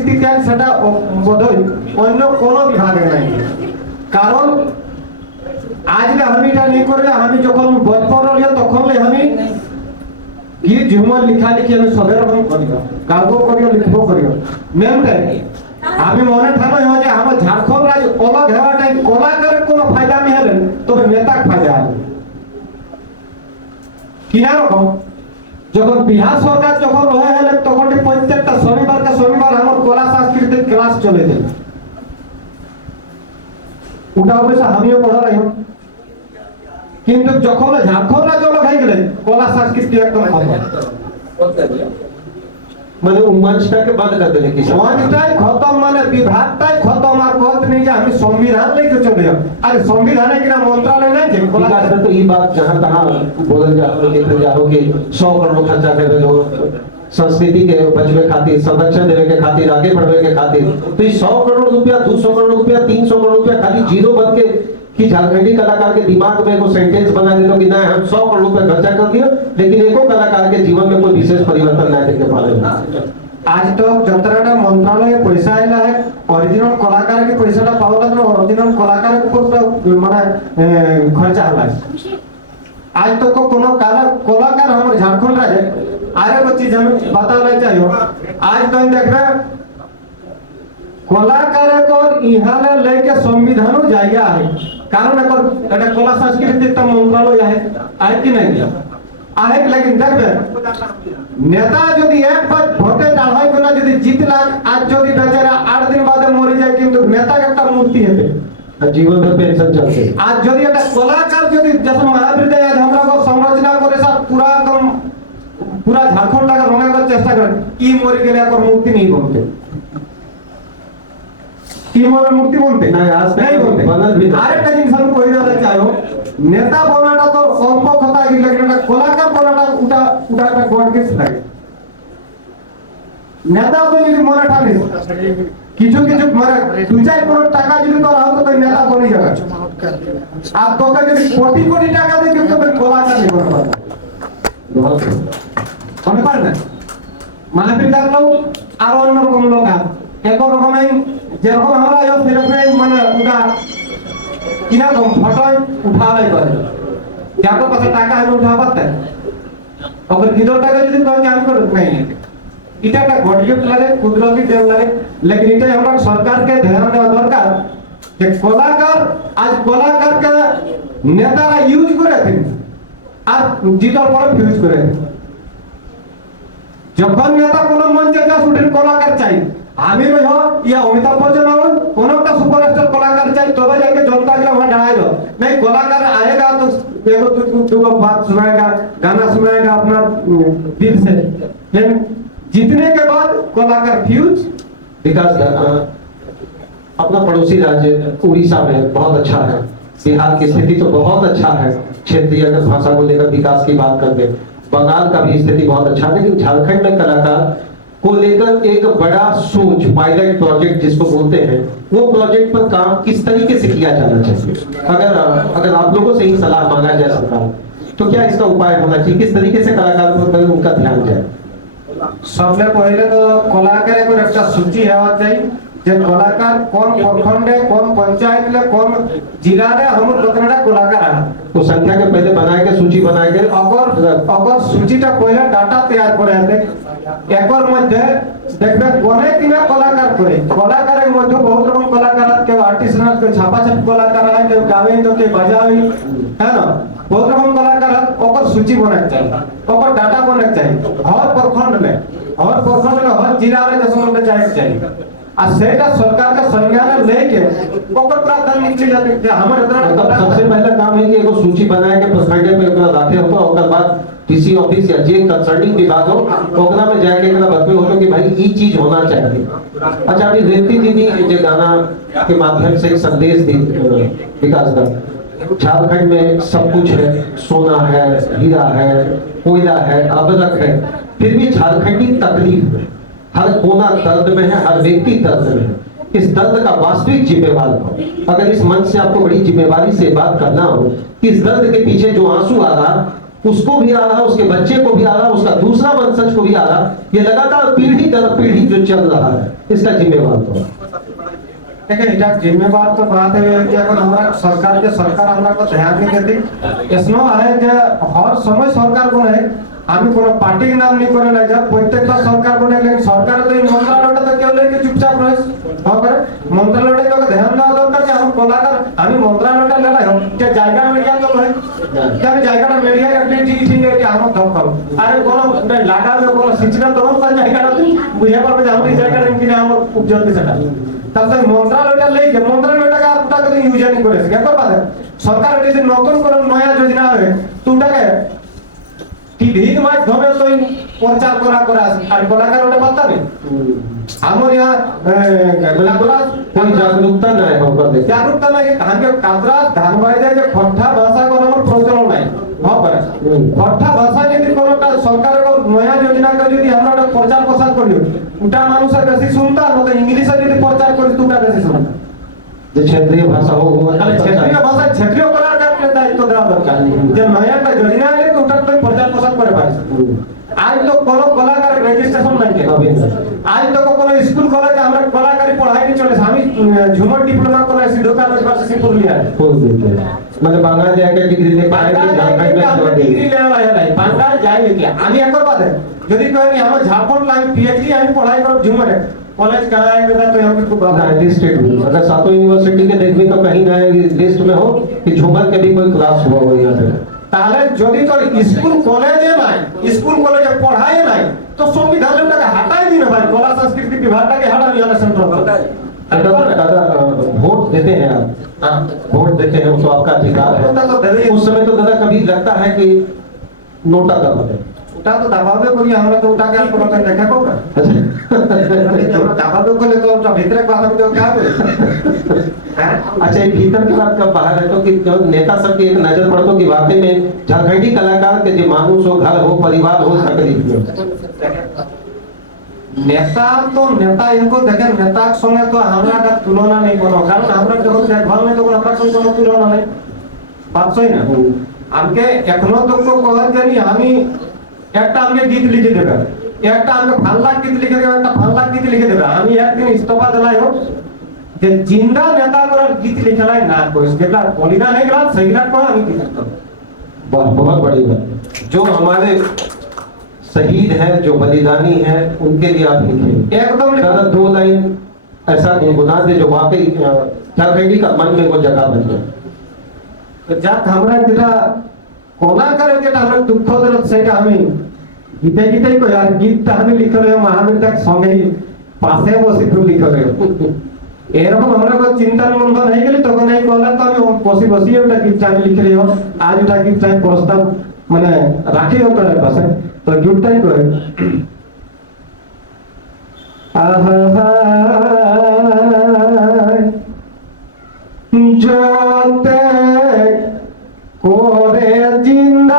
স্थिতি আছে সেটা বোধহয় অন্য কোনো বিভাগে নাই। কারণ আজ আমি এটা नहीं করলে আমি যখন বচপন রহিও তখন আমি গীত ঝুমর লিখা লিখি আমি সবে রকম করিও, গাবো করিও, লিখবো করিও। মেনটাই আমি মনে ঠানো যে আমার ঝাড়খণ্ড রাজ্য অলগ হওয়াটাই কলাকারের কোনো ফায়দা নেই হলেন, তবে নেতার ফায়দা হবে কিনা রকম। যখন বিহার সরকার যখন রয়ে হলে তখন প্রত্যেকটা শনিবারকে শনিবার আমার কলা সাংস্কৃতিক ক্লাস চলে যায়। ওটা অবশ্য আমিও পড়া রহি, কিন্তু যখন ঝাড়খণ্ড রাজ্য অলগ হয়ে গেলে কলা সংস্কৃতি একদম মানে মঞ্চটাকে বন্ধ कर देने की মঞ্চটাই খতম, মানে বিভাগটাই খতম। আর কত नहीं যে আমি সংবিধাन लेके चले जाओ, अरे संविधान है कि ना मंत्रालय नहीं जे विकास में तो ये बात जहां तहां बोले जा रहे कि 100 करोड़ खर्चा कर रहे लोग संस्कृति के बचवे खातिर, संरक्षण देवे के खातिर, आगे बढ़वे के खातिर। तो ये 100 करोड़ रुपया, 200 करोड़ रुपया, 300 करोड़ रुपया खाली जीरो बन के कि झारखंडी कलाकार के दिमाग में वो सेंटेंस बना दे कि ना हम 100 करोड़ रुपया खर्चा कर दिया, लेकिन एको कलाकार के जीवन में कोई विशेष परिवर्तन नहीं देखे पा रहे। आज तो जतराटा मंत्रालय पैसा आइला है, ओरिजिनल कलाकार के पैसाटा पावला तो ओरिजिनल कलाकार के ऊपर माने खर्चा होला। आज तो को कोनो कलाकार हमर झारखंड राज्य आरे को चीज हम बताना चाहिए। आज तो देखबे कलाकार को इहाले लेके संविधान जायगा है, कारण एकर एटा कला संस्कृति त मंत्रालय है कि नहीं आहे। लेकिन देखबे नेता यदि एक बार भोटे दाढ़ाई कोना यदि जीत लाख आज यदि बेचारा 8 दिन बाद मरि जाए, किंतु नेता के একটা মূর্তি হবে, जीवन में पेंशन चलते। आज यदि একটা कलाकार यदि जैसे महाविद्यालय आज हमरा को संरचना करे सब पूरा एकदम पूरा झारखंड का रंगा कर चेष्टा करे, ई मरि गेले एकर मूर्ति नहीं बनते, কি মনে মূর্তি বলতে না আজ नहीं বলতে। আরেকটা জিনিস আমি কই দিতে চাইও, নেতা বনাটা তো অল্প কথা কি লাগে না, কলাকার বনাটা উটা উটা একটা গডগেস লাগে। নেতা তো যদি মনে ঠানে কিছু কিছু মানে 2-4 করোড় টাকা যদি তোর হতো তো নেতা বনি যাবে। আর তোকে যদি কোটি কোটি টাকা দিয়ে কিন্তু তোর কলাকার নেই করতে পারবে, মনে পারে না। মাহফিল ডাকলেও আরো অন্যরকম লোক আছে, একরকম রকমের যেরকম আমরা সেরকম মানে ওটা কিনা কম ফটো উঠালাই করে যাকে পাশে টাকা আমি উঠা পারতে ওকে ভিতর টাকা যদি কয় আমি করে নাই। এটা একটা গডিয়ত লাগে, কুদরতি দেব লাগে, लेकिन এটা আমরা সরকারকে ধ্যান দেওয়া দরকার যে কলাকার আজ কলাকারকে নেতারা ইউজ করে দেন আর জিতার পরে ফিউজ করে দেন। যখন নেতা কোন মঞ্চে যা শুটিং কলাকার চাই, আমি রহ ইয়া অমিতাভ বচ্চন हो, কোন একটা সুপারস্টার কলাকার চাই, তবে जाके जनता के वहां डराएगा नहीं। कलाकार आएगा तो देखो दो बात सुनाएगा, गाना सुनाएगा अपना दिल से, लेकिन जीतने के बाद कलाकार फ्यूज। विकास अपना पड़ोसी राज्य उड़ीसा में बहुत अच्छा है, बिहार की स्थिति तो बहुत अच्छा है, क्षेत्रीय अगर भाषा को लेकर विकास की बात करते, बंगाल का भी स्थिति बहुत अच्छा है। लेकिन झारखंड में कलाकार को लेकर एक बड़ा सोच, पायलट प्रोजेक्ट जिसको बोलते हैं, वो प्रोजेक्ट पर काम किस तरीके से किया जाना चाहिए? अगर आप लोगों से ही सलाह मांगा जाए सरकार, तो क्या इसका उपाय होना चाहिए? किस तरीके से कलाकारों पर उनका ध्यान जाए? सबसे पहले तो कलाकार को एक सूची হওয়া চাই যে কলাকার কোন প্রখণ্ডে কোন পঞ্চায়েতে কোন जिलारे हम कतनाटा कलाकार है, तो संख्या के पहले बनाए के सूची बनाए के अगर सूचीटा पहले डाटा तैयार করে আছে একর মধ্যে দেখবে অনেক দিনা কলাকার করে কলাকারের মধ্যে বহুত রকম কলাকার আছে, কেউ আর্টিসানাল, কেউ ছাপাছাপি কলাকার আছে, কেউ গাবে, কেউ বাজাবে, है ना। बहुत रकम कलाकार ओकर सूची बने चाहिए, ओकर डाटा बने चाहिए हर प्रखंड में हर जिला में जैसे चाहिए। আর সেটা सरकार का संज्ञान लेके ओकर प्रावधान निकल जाते हैं। हमारे सबसे पहला काम है कि एगो सूची बनाए के प्रखंड पे ओकरा रखे होगा, ओकर बाद डीसी ऑफिस या जे कंसर्निंग विभाग हो ओकरा में जाके एकरा बतवे होगा कि भाई ई चीज होना चाहिए। अच्छा, अभी रेवती दीदी जे गाना के माध्यम से एक संदेश दी विकास का, झारखंड में सब कुछ है, सोना है, हीरा है, कोयला है, अबरक है, फिर भी झारखंडी तकलीफ है, हर कोना दर्द में है, हर व्यक्ति दर्द में है। इस दर्द का वास्तविक जिम्मेवार हो, अगर इस मंच से आपको बड़ी जिम्मेवारी से बात करना हो कि इस दर्द के पीछे जो आंसू आ रहा उसको भी आ रहा, उसके बच्चे को भी आ रहा, उसका दूसरा वंशज को भी आ रहा। ये लगातार पीढ़ी दर पीढ़ी जो चल रहा है, इसका जिम्मेवार तो देखिए এটা जिम्मेवार तो बात है कि अगर हमारा सरकार हमरा को ध्यान नहीं देती इसनो है कि हर समय सरकार को नहीं আমি কোন পার্টির নাম নি করে না যা প্রত্যেকটা সরকার বনে গেলে সরকার তো এই মন্ত্রণালয়টা তো কেউ লেকে চুপচাপ রয়েছে হবে মন্ত্রণালয়টা তো ধ্যান দেওয়া দরকার যে আমার কলাকার আমি মন্ত্রণালয়টা লেলাই হোক যে জায়গা মিডিয়া তো হয় আমি জায়গাটা মিডিয়া রাখলে ঠিক ঠিক আছে আমার দরকার আরে কোন লাগাবে কোন সিচনা তখন কোন জায়গাটা বুঝে পারবে যে আমার এই জায়গাটা কিনা আমার খুব জলদি সেটা তাহলে মন্ত্রণালয়টা লেকে মন্ত্রণালয়টাকে আপনাকে তো ইউজারিং করেছে কি করবে সরকার যদি নতুন কোন নয়া যোজনা হবে তোটাকে টিভির মাধ্যমে তো প্রচার করা আর কলাকার ওটা পাতা নেই আমার यहाँ कोई जागरूकता ना है होकर देखिए जागरूकता नहीं धान के कातरा धान बाई जाए जो फट्टा भाषा को नंबर प्रचलन नहीं हाँ पर फट्टा भाषा यदि कोनोटा सरकार को नया योजना का यदि हमरा प्रचार प्रसार करियो उटा मानुष बेसी सुनता न तो इंग्लिश यदि प्रचार करी तुटा बेसी सुनता जो क्षेत्रीय भाषा हो क्षेत्रीय भाषा क्षेत्रीय कलाकार के दायित्व देवा दरकार जे नया का योजना है तो उटा कोई प्रचार प्रसार करे पारे आज तो कोनो कलाकार रजिस्ट्रेशन नहीं के आज तो कोनो स्कूल कॉलेज हमरा कलाकारी पढ़ाई नहीं चले हामी झुमर डिप्लोमा कॉलेज सिद्धोका यूनिवर्सिटी पुरलिया মানে বাংলা জায়গায় ডিগ্রি নিতে পারে কি ঝাড়খণ্ড में ডিগ্রি लेवा है नहीं बांग्ला जाय लेके আমি একবার বাদে যদি কই আমার ঝাড়খণ্ড লাইন পিএইচডি আমি পढ़ाई করব झुमरे कॉलेज कहाँ है बेटा तो यहाँ पे खूब स्टेट अगर सातों यूनिवर्सिटी के देखने तो कहीं ना लिस्ट में हो कि झुमर के भी कोई क्लास हुआ हो यहाँ पे তাহলে যদি তোর স্কুল কলেজে নাই স্কুল কলেজে পড়ায় নাই তো সংবিধান ওটাকে হাটাই দিবে ভাই কলা সংস্कृति विभागটাকে হাটাই দিবে सेंट्रल दादा वोट देते हैं आप वोट देते हैं तो आपका अधिकार है उस समय तो दादा कभी लगता है कि नोटा दबा दे ওটা তো দাবাবে করি আমরা তো ওটাকে আর কোনো দেখা করব না আমরা দাবাবে করলে তো ওটা ভিতরে কথা তো क्या करे अच्छा ये भीतर की बात कब बाहर है तो कि जो नेता सब की एक नजर पड़तो कि वाकई में झारखंडी कलाकार के जो मानुष हो घर हो परिवार हो तकलीफ में नेता तो नेता इनको देखें नेता के संगे तो हमरा का तुलना नहीं कोनो कारण हमरा जब देखभाल में तो हमरा संगे कोनो तुलना नहीं बात सही ना हमके एखनो तो को कहत जानी हामी একটা আমাকে গীত লিখে দেবে একটা আমাকে ভাল্লা গীত লিখে দেবে একটা ভাল্লা গীত লিখে দেবে আমি একদিন ইস্তফা দিলাই হোক যে জিন্দা নেতা করার গীত লিখলাই না कोई যেটা বলিদান হয়ে গেল সেইটা को আমি কি করতে बहुत बड़ी बात जो हमारे शहीद हैं जो बलिदानी हैं उनके लिए आप लिखें एकदम दादा दो लाइन ऐसा गुनगुना दे जो वाकई झारखंडी का मन में वो जगह बन जाए तो जात हमरा যেটা কলাকার যেটা আমরা দুঃখ দরদ সেটা আমি গীতে গীতেই কই আর গীতটা আমি লিখলে মহাবীর তার সঙ্গে পাশে বসে তো লিখলে এরকম আমরা কো চিন্তার মন্দন হয়ে গেলি তখন এই কলা তো আমি বসে বসে ওটা গীত আমি লিখলে আজ ওটা গীত চাই প্রস্তাব মানে রাখি ওটার পাশে তো গীতটাই কই আহা जोते कोरे जिंदाबाद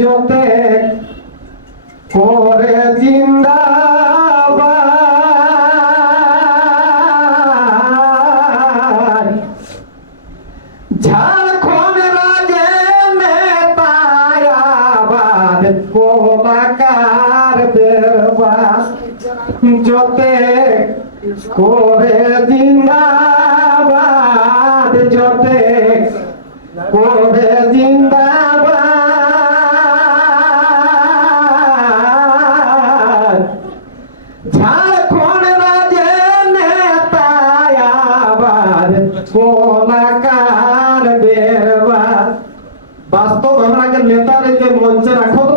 जोते कोरे जिंदाबाद झारखंड राज्य नेतायाबाद कोलाकार बेरबाद जोते कोरे जिंदाबाद जोते कोरे जिंदाबाद झारखंड राज्य नेतायाबाद कोलाकार बेरबाद वास्तव हमरा के नेता रे जे मंच राखो न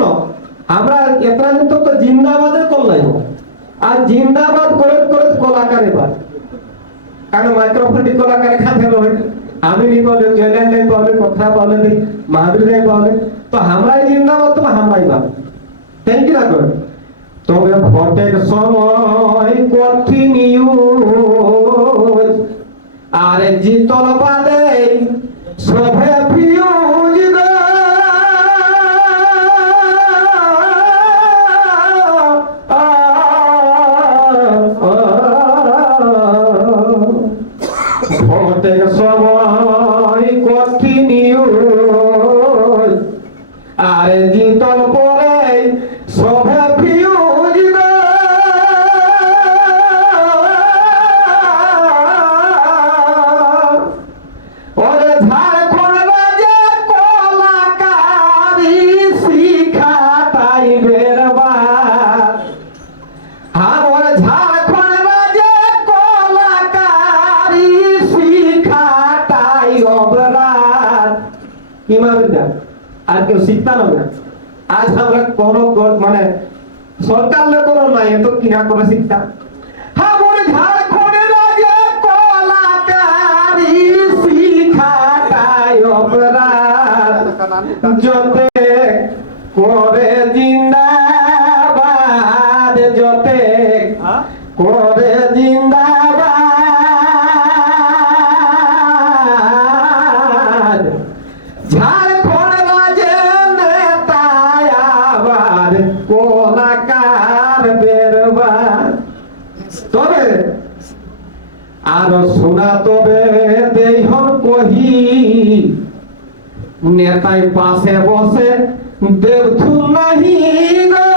हमरा एतना दिन तो जिंदाबाद करलै আর জিন্দাবাদ করে করে কলাকার এবার কারণ মাইক্রোফোন দি কলাকার খাতে রই আমি নি বলে জেলেন নাই বলে কথা বলে নি মহাবীর নাই বলে তো আমরাই জিন্দাবাদ তো আমরাই বাদ থ্যাংক ইউ রাখো তবে ভোটের সময় কঠিন ইউজ আরে জিতল বাদে সবে ফিউজ গো ভোটের সময় কঠিন আরে জিতল পরে সবে ফিউজ গো ওরে ঝাড়খণ্ড রাজে কলাকারি শিখা তাই বেরবার আমার ঝাড়খণ্ড রাজে কলাকারি শিখা তাই অবরার কি মারবে যা আর কেউ শিখতাম না আজ আমরা কোনো মানে সরকার কোনো নাই এত কিনা করে শিখতাম আমার ঝাড়খণ্ড রাজে কলাকারি শিখা তাই অবরার যতে করে জিন্দাবাদ যতে করে জিন্দাবাদ ঝাড়খণ্ড রাজে নেতায় আবার কলাকার বেরবার তবে আর শোনা তবে দেহন কহি নেতাই পাশে বসে দেবথু নাহি গো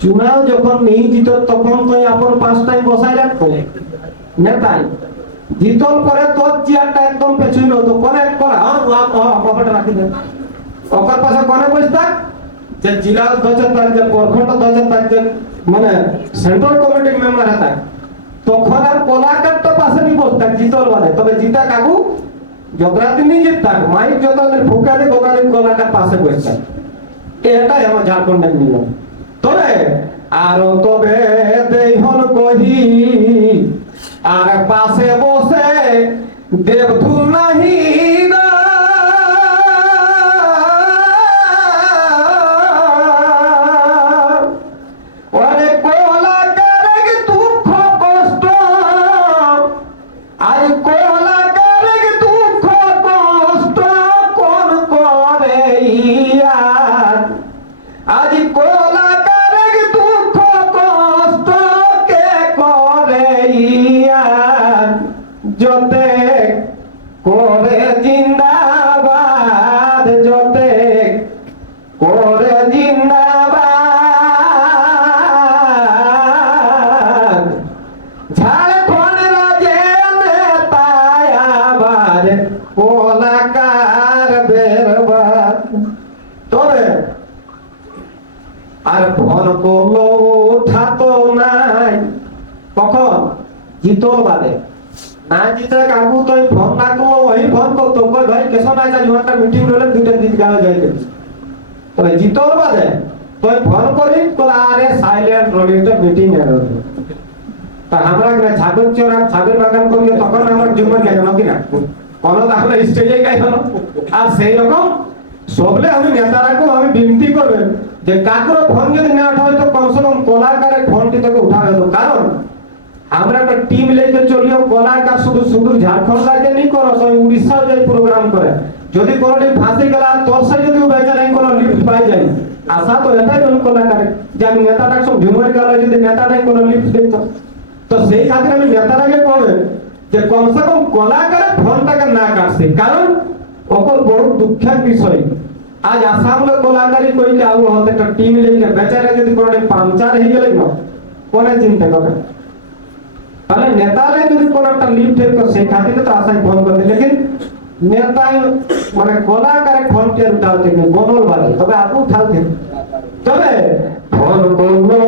চুনাও যখন নিয়ে জিত তখন তো আপন পাঁচটাই বসাই রাখতো নেতাই জিতল পরে তোর চেয়ারটা একদম পেছন হতো কোনে করা পকেটে রাখি দে ওকার পাশে কোনে বসে থাক যে জেলা ধ্বজা তার যে প্রখণ্ড ধ্বজা তার যে মানে সেন্ট্রাল কমিটি মেম্বার হতা তখন আর কলাকারটা পাশে নি বসতাক জিতল বাদে তবে জিতা কাকু যতরাতে নি জিততাক মাইক যতদিন ফুকালে ততদিন কলাকার পাশে বসতাক এটাই আমার ঝাড়খণ্ডের নিয়ম তবে আর তবে দেহন কহি আর পাশে বসে দেবথু নাহি গো ওরে কলাকারের দুঃখ কষ্ট আর কলাকারের দুঃখ কষ্ট কোন করে ইয়ার আজ কলাকারের দুঃখ কষ্ট কে করে ইয়ার যতে করে জিন্দাবাদ যতে করে জিন্দাবাদ ঝাড়খণ্ড রাজে নেতায় আবার কলাকার বেরবার তবে আর ফোন করলো উঠাতো নাই কখন জিতল বাদে না জিতে কাকু তো ফোন না করলো ওই ফোন করতো কই ভাই কেসো না যা একটা মিটিং রইলে দুইটা গীত গাওয়া যাইতে তবে জিতল বাদে তুই ফোন করি কলা আরে সাইলেন্ট রইলি তো মিটিং এর তা আমরা ছাগল চোরা ছাগল বাগান করি তখন আমরা জুমন গাই না কিনা কোন তাহলে স্টেজে গাই হলো আর সেই রকম সবলে আমি নেতারাকে আমি বিনতি করবেন যে কাকুর ফোন যদি না উঠায় তো কমসে কম কলাকারের ফোনটি তোকে উঠাবে তো কারণ আমরা একটা টিম লেকে চলিও কলাকার শুধু শুধু ঝাড়খণ্ড রাজ্যে নেই করো তো উড়িষ্যাও যাই প্রোগ্রাম করে যদি কোনোটি ফাঁসি গেল তোর সাথে যদি বেচা নাই কোনো লিফট পাই যায় আশা তো এটাই রইল কলাকারে যে আমি নেতাটা সব ঝুমের গেল যদি নেতাটাই কোনো লিফট দিত তো সেই খাতিরে আমি নেতাটাকে কবে যে কমসে কম কলাকারের ফোনটাকে না কাটছে কারণ ওপর বড় দুঃখের বিষয় আজ আসামে কলাকারি কইলে আউ হতে একটা টিম লেকে বেচারে যদি কোনোটি পাংচার হয়ে গেলে না কোনে চিন্তা করে তাহলে নেতারে যদি কোন একটা লিফট এর সেই খাতিরে তো আসাই ফোন করতে লেকিন নেতাই মানে কলাকারে ফোন কে উঠাতে বনল বাদে তবে আপু উঠাতে তবে ফোন করলো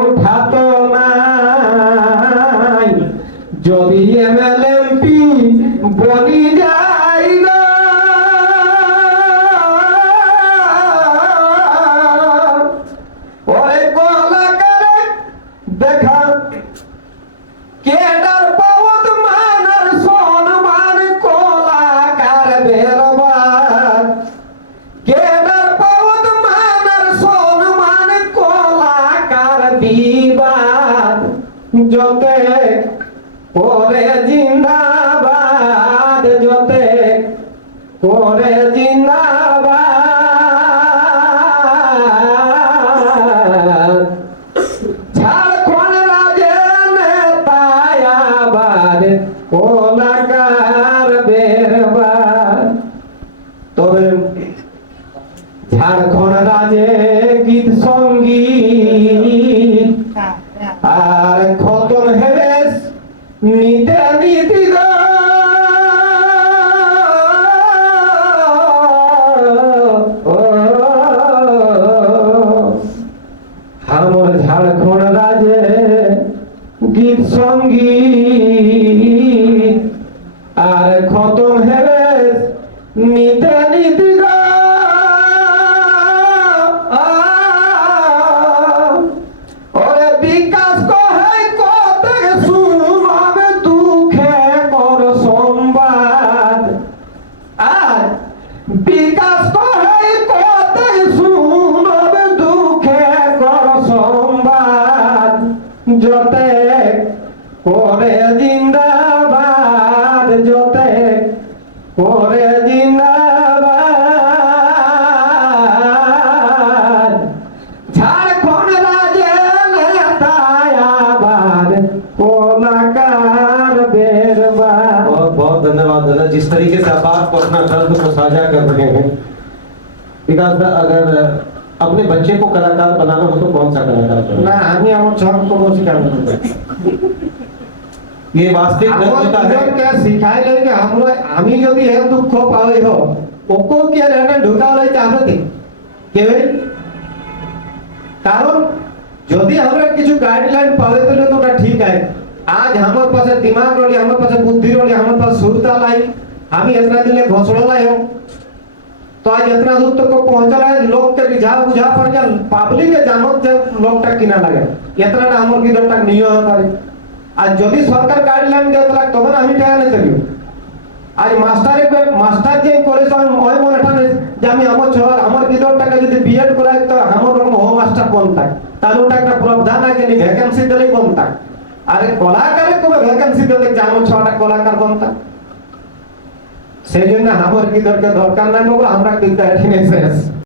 উঠাতো নাই যদি এমএলএমপি বনি যাই গো ওরে কলাকারে দেখা কেডার পাওত মানার সম্মান কলাকার বেরবার কেডার পাওত মানার সম্মান কলাকার বিবাদ যতে করে জিন্দাবাদ যতে করে জিন্দাবাদ ঝাড়খণ্ড রাজে কলাকার বেরবার তবে ঝাড়খণ্ড রাজে গীত সঙ্গীত আর খতম হেবেস নিতে নীতি গো। আমার ঝাড়খণ্ড রাজে গীত সঙ্গীত আর খতম হেবেস নিতে নীতি গো। ওরে বিকাশ কহে কতে শুনবে দুঃখে কর সংবাদ আর বিকাশ কহে কতে শুনবে দুঃখে কর সংবাদ যতে করে জিন্দাবাদ যতে করে জিন্দাবাদ ঝাড়খণ্ড রাজে নেতায়াবাদ কলাकार बेरबाद। बहुत बहुत धन्यवाद दादा, जिस तरीके से आप बात को अपना दर्द को साझा कर रहे हैं। विकास दा, अगर अपने बच्चे को कलाकार बनाना हो तो कौन सा कलाकार बनाना? না আমি আমার ছোটকে বসে কেন ये वास्तविक दर्द है। শিখাইলে যে আমরা আমি যদি এ দুঃখ পাই হো ওকে কে রেনে ঢুকালে চাবে কি কেউ কারণ যদি আমরা কিছু গাইডলাইন পাবে তো ওটা ঠিক আছে। आज हमारे पास दिमाग रही हमारे पास बुद्धि रही हमारे पास सुरता लाई हम इतना दिन घोषणा लाई हो तो आज इतना दूर तक को पहुंचा है लोग के रिझा बुझा पड़ जा पब्लिक के जानो जब लोग तक किना लगे इतना ना हमर की तक नहीं हो पारे। आज यदि सरकार गाइडलाइन दे तला तब ना हम टाका नहीं करियो। आज मास्टर जे कॉलेज हम ओय मने ठाने जे আমি আমার ছোট আমার গিদরটাকে যদি বিএড করাই তো আমার রকম হোম মাস্টার কোন থাকে তার ওটা একটা প্রাবধান আছে নি ভ্যাকেন্সি দিলেই কোন থাকে। আরে কলাকারে কবে ভ্যাকেন্সি দিলে জানো ছটা কলাকার কোনটা সেই জন্য আমার গিদরকে দরকার নাই বাবু আমরা কিন্তু এখানে শেষ।